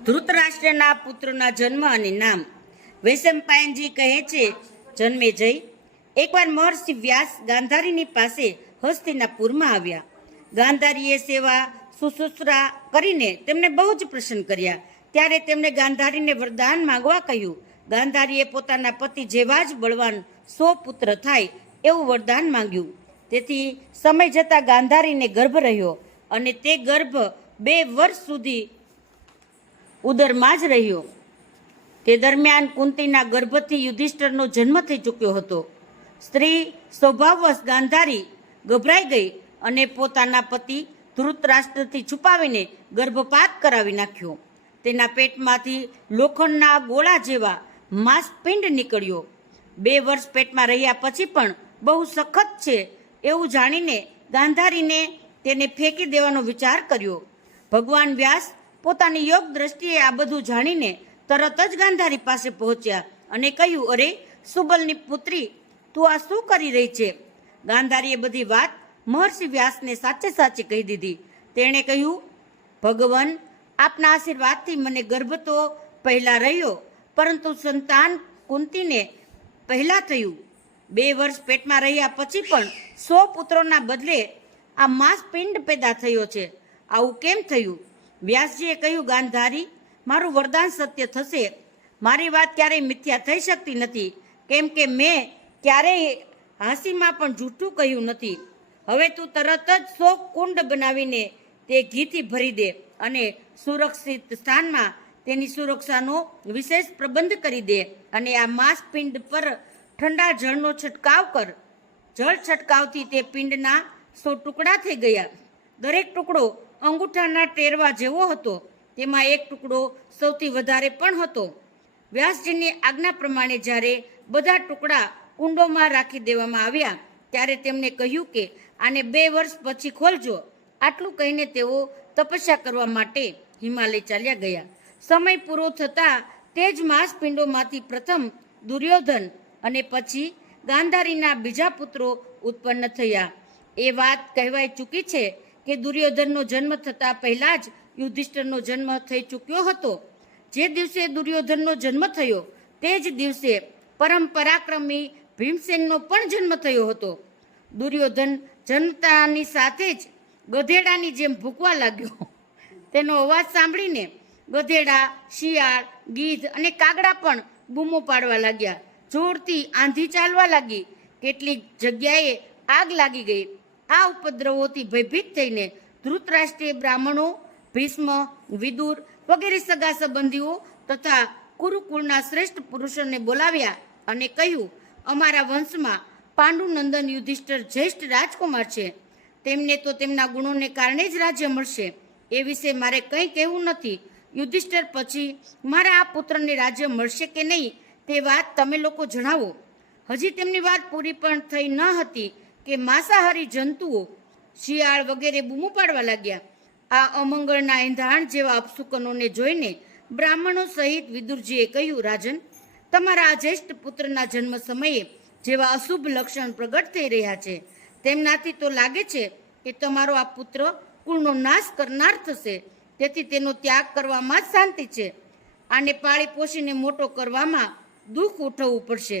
ધૃતરાષ્ટ્રના પુત્રના જન્મ અને નામ. વૈશંપાયનજી કહે છે, જન્મેજય, એકવાર મહર્ષિ વ્યાસ ગાંધારીની પાસે હસ્તિનાપુરમાં આવ્યા. ગાંધારીએ સેવા શુશ્રૂષા કરીને તેમને બહુ જ પ્રસન્ન કર્યા. ત્યારે તેમણે ગાંધારીને વરદાન માંગવા કહ્યું. ગાંધારીએ પોતાના પતિ જેવા જ બળવાન 100 પુત્ર થાય એવું વરદાન માંગ્યું. તેથી સમય જતાં ગાંધારીને ગર્ભ રહ્યો અને તે ગર્ભ 2 વર્ષ સુધી ઉદરમાં જ રહ્યો. તે દરમિયાન કુંતીના ગર્ભથી યુધિષ્ઠિરનો જન્મ થઈ ચૂક્યો હતો. સ્ત્રી સ્વભાવવશ ગાંધારી ગભરાઈ ગઈ અને પોતાના પતિ ધૃતરાષ્ટ્રથી છુપાવીને ગર્ભપાત કરાવી નાખ્યો. તેના પેટમાંથી લોખંડના ગોળા જેવા માંસપિંડ નીકળ્યો. 2 વર્ષ પેટમાં રહ્યા પછી પણ બહુ સખત છે એવું જાણીને ગાંધારીને તેને ફેંકી દેવાનો વિચાર કર્યો. ભગવાન વ્યાસ પોતાની યોગ દ્રષ્ટિએ આ બધું જાણીને તરત જ ગાંધારી પાસે પહોંચ્યા અને કહ્યું, અરે સુબલની પુત્રી, તું આ શું કરી રહી છે? ગાંધારીએ બધી વાત મહર્ષિ વ્યાસને સાચે સાચી કહી દીધી. તેણે કહ્યું, ભગવાન, આપના આશીર્વાદથી મને ગર્ભ તો પહેલાં રહ્યો, પરંતુ સંતાન કુંતીને પહેલાં થયું. 2 વર્ષ પેટમાં રહ્યા પછી પણ 100 પુત્રોના બદલે આ માંસપિંડ પેદા થયો છે. આવું કેમ થયું? વ્યાસજીએ કહ્યું, ગાંધારી, મારું વરદાન સત્ય થશે. મારી વાત ક્યારેય મિથ્યા થઈ શકતી નથી, કેમ કે મેં ક્યારેય હાંસીમાં પણ જૂઠું કહ્યું નથી. હવે તું તરત જ 100 કુંડ બનાવીને તે ઘીથી ભરી દે અને સુરક્ષિત સ્થાનમાં તેની સુરક્ષાનો વિશેષ પ્રબંધ કરી દે અને આ માંસપિંડ પર ઠંડા જળનો છંટકાવ કર. જળ છંટકાવથી તે પિંડના 100 ટુકડા થઈ ગયા. દરેક ટુકડો અંગૂઠાના ટેરવા જેવો હતો. તેમાં એક ટુકડો સૌથી વધારે પણ હતો. વ્યાસજીની આજ્ઞા પ્રમાણે જ્યારે બધા ટુકડા કુંડોમાં રાખી દેવામાં આવ્યા ત્યારે તેમણે કહ્યું કે આને 2 વર્ષ પછી ખોલજો. આટલું કહીને તેઓ તપસ્યા કરવા માટે હિમાલય ચાલ્યા ગયા. સમય પૂરો થતાં તે જ માંસપિંડોમાંથી પ્રથમ દુર્યોધન અને પછી ગાંધારીના બીજા પુત્રો ઉત્પન્ન થયા. એ વાત કહેવાય ચૂકી છે કે દુર્યોધનનો જન્મ થતાં પહેલાં જ યુધિષ્ઠિરનો જન્મ થઈ ચૂક્યો હતો. જે દિવસે દુર્યોધનનો જન્મ થયો તે જ દિવસે પરમ પરાક્રમી ભીમસેનનો પણ જન્મ થયો હતો. દુર્યોધન જન્મતાની સાથે જ ગધેડાની જેમ ભૂકવા લાગ્યો. તેનો અવાજ સાંભળીને ગધેડા, શિયાળ, ગીધ અને કાગડા પણ બૂમો પાડવા લાગ્યા. જોરથી આંધી ચાલવા લાગી. કેટલીક જગ્યાએ આગ લાગી ગઈ. આ ઉપદ્રવોથી ભયભીત થઈને ધૃતરાષ્ટ્રીય બ્રાહ્મણો, ભીષ્મ, વિદુર વગેરે સગા સંબંધીઓ તથા કુરુકુળના શ્રેષ્ઠ પુરુષોને બોલાવ્યા અને કહ્યું, અમારા વંશમાં પાંડુનંદન યુધિષ્ઠિર જ્યેષ્ઠ રાજકુમાર છે. તેમને તો તેમના ગુણોને કારણે જ રાજ્ય મળશે. એ વિશે મારે કંઈ કહેવું નથી. યુધિષ્ઠિર પછી મારા આ પુત્રને રાજ્ય મળશે કે નહીં તે વાત તમે લોકો જણાવો. હજી તેમની વાત પૂરી પણ થઈ ન હતી કે માંસાહારી જંતુઓ, શિયાળ વગેરે બૂમો પાડવા લાગ્યા. આ અમંગળના એંધાણ જેવા અપશુકનોને જોઈને બ્રાહ્મણો સહિત વિદુરજીએ કહ્યું, રાજન, તમારા આ જ્યેષ્ઠ પુત્રના જન્મ સમયે જેવા અશુભ લક્ષણ પ્રગટ થઈ રહ્યા છે તેમનાથી તો લાગે છે કે તમારો આ પુત્ર કુળનો નાશ કરનાર થશે. તેથી તેનો ત્યાગ કરવામાં જ શાંતિ છે. આને પાળી પોષીને મોટો કરવામાં દુઃખ ઉઠવવું પડશે.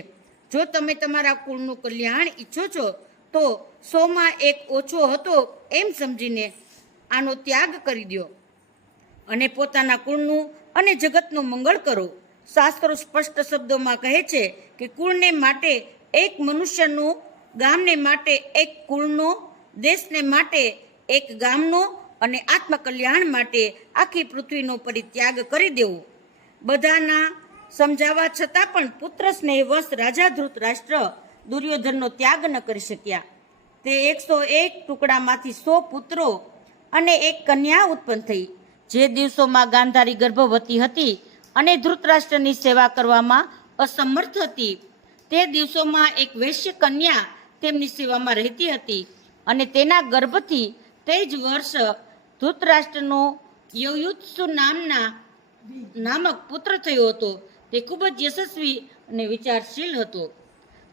જો તમે તમારા કુળનું કલ્યાણ ઈચ્છો છો તો 100માં 1 ઓછો હતો એમ સમજીને આનો ત્યાગ કરી દો અને પોતાના કુળનું અને જગતનું મંગળ કરો. શાસ્ત્રો સ્પષ્ટ શબ્દોમાં કહે છે કે કુળને માટે એક મનુષ્યનું, ગામને માટે એક કુળનો, દેશને માટે એક ગામનો અને આત્મકલ્યાણ માટે આખી પૃથ્વીનો પરિત્યાગ કરી દેવો. બધાના સમજાવવા છતાં પણ પુત્ર સ્નેહવશ રાજા ધૃતરાષ્ટ્ર દુર્યોધનનો ત્યાગ ન કરી શક્યા. તે 101 ટુકડામાંથી 100 પુત્રો અને 1 કન્યા ઉત્પન્ન થઈ. જે દિવસોમાં ગાંધારી ગર્ભવતી હતી અને ધૃતરાષ્ટ્રની સેવા કરવામાં અસમર્થ હતી તે દિવસોમાં એક વૈશ્ય કન્યા તેમની સેવામાં રહેતી હતી અને તેના ગર્ભથી તે જ વર્ષ ધૃતરાષ્ટ્રનો યુયુત્સુ નામક પુત્ર થયો હતો. તે ખૂબ જ યશસ્વી અને વિચારશીલ હતો.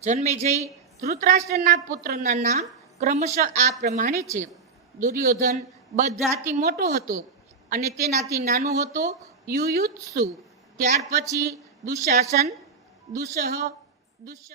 જન્મેજય, ધૃતરાષ્ટ્રના પુત્રના નામ ક્રમશઃ આ પ્રમાણે છે. દુર્યોધન બધાથી મોટો હતો અને તેનાથી નાનો હતો યુયુત્સુ, ત્યાર પછી દુશાસન, દુષહ,